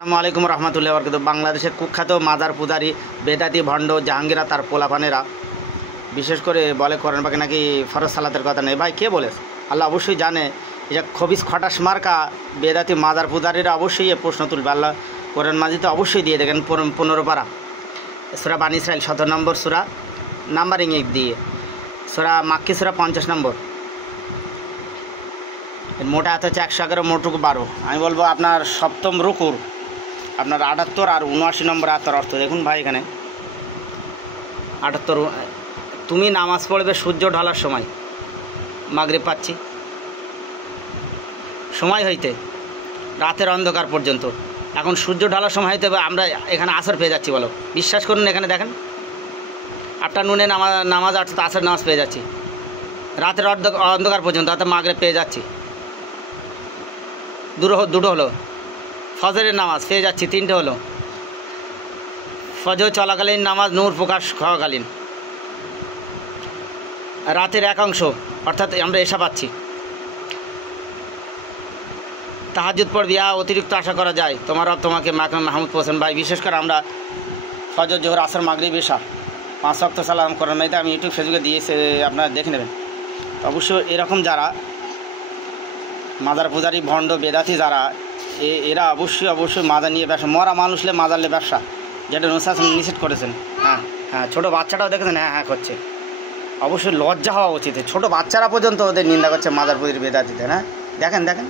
আসসালামু আলাইকুম রহমতুল্লাহ বরকাতুহু। বাংলাদেশের কুখ্যাত মাজার পূজারী বেদাতি ভণ্ড জাহাঙ্গীরা তার পোলাপানেরা বিশেষ করে বলে কোরআন পাকে নাকি ফরজ সালাতের কথা নেই। ভাই কে বলে? আল্লাহ অবশ্যই জানে। এটা খবিস খটাস মার্কা বেদাতি মাজার পূজারীরা অবশ্যই এ প্রশ্ন তুলবে। আল্লাহ কোরআন মাজিদে অবশ্যই দিয়ে দেখেন 15 পারা সূরা বানী ইসরাইল 17 নম্বর সূরা, নাম্বারিং দিয়ে সূরা মাক্কি সূরা 50 নম্বর। মোটা হাত হচ্ছে 111, মোটুকু 12। আমি বলবো আপনার সপ্তম রুকুর আপনার 78 আর 79 নম্বর আয়াতের অর্থ দেখুন ভাই। এখানে 78, তুমি নামাজ পড়বে সূর্য ঢালার সময়, মাগরিব পাচ্ছি সময় হইতে রাতের অন্ধকার পর্যন্ত। এখন সূর্য ঢালার সময় হইতে আমরা এখানে আসর পেয়ে যাচ্ছি। বলো, বিশ্বাস করুন। এখানে দেখেন আফটারনুনে নামাজ অর্থাৎ আসর নামাজ পেয়ে যাচ্ছি, রাতের অন্ধকার পর্যন্ত অর্থাৎ মাগরিব পেয়ে যাচ্ছি। দুটো হলো। ফজরের নামাজ পেয়ে যাচ্ছি, 3টে হলো। ফজর চলাকালীন নামাজ নূর প্রকাশ হওয়াকালীন। রাতের একাংশ অর্থাৎ আমরা এশা পাচ্ছি। তাহাজ্জুদ পড়বি, অতিরিক্ত আশা করা যায় তোমার রব তোমাকে মাহমুদ পৌঁছান। ভাই বিশেষ করে আমরা ফজর, জোহর, আসর, মাগরিব, এশা 5 ওয়াক্ত সালাম করার নাই। আমি ইউটিউব ফেসবুকে দিয়েছে, আপনারা দেখে নেবেন। অবশ্য এরকম যারা মাজার পূজারী ভণ্ড বেদাতি যারা এরা অবশ্যই মাজার নিয়ে ব্যবসা, মরা মানুষ হলে মাজার নিয়ে ব্যবসা, যেটা নিষেধ করেছেন। হ্যাঁ, ছোটো বাচ্চাটাও দেখেছেন। হ্যাঁ করছে। অবশ্যই লজ্জা হওয়া উচিত। ছোটো বাচ্চারা পর্যন্ত ওদের নিন্দা করছে মাজার পূজারী বেদাতিতে। হ্যাঁ দেখেন।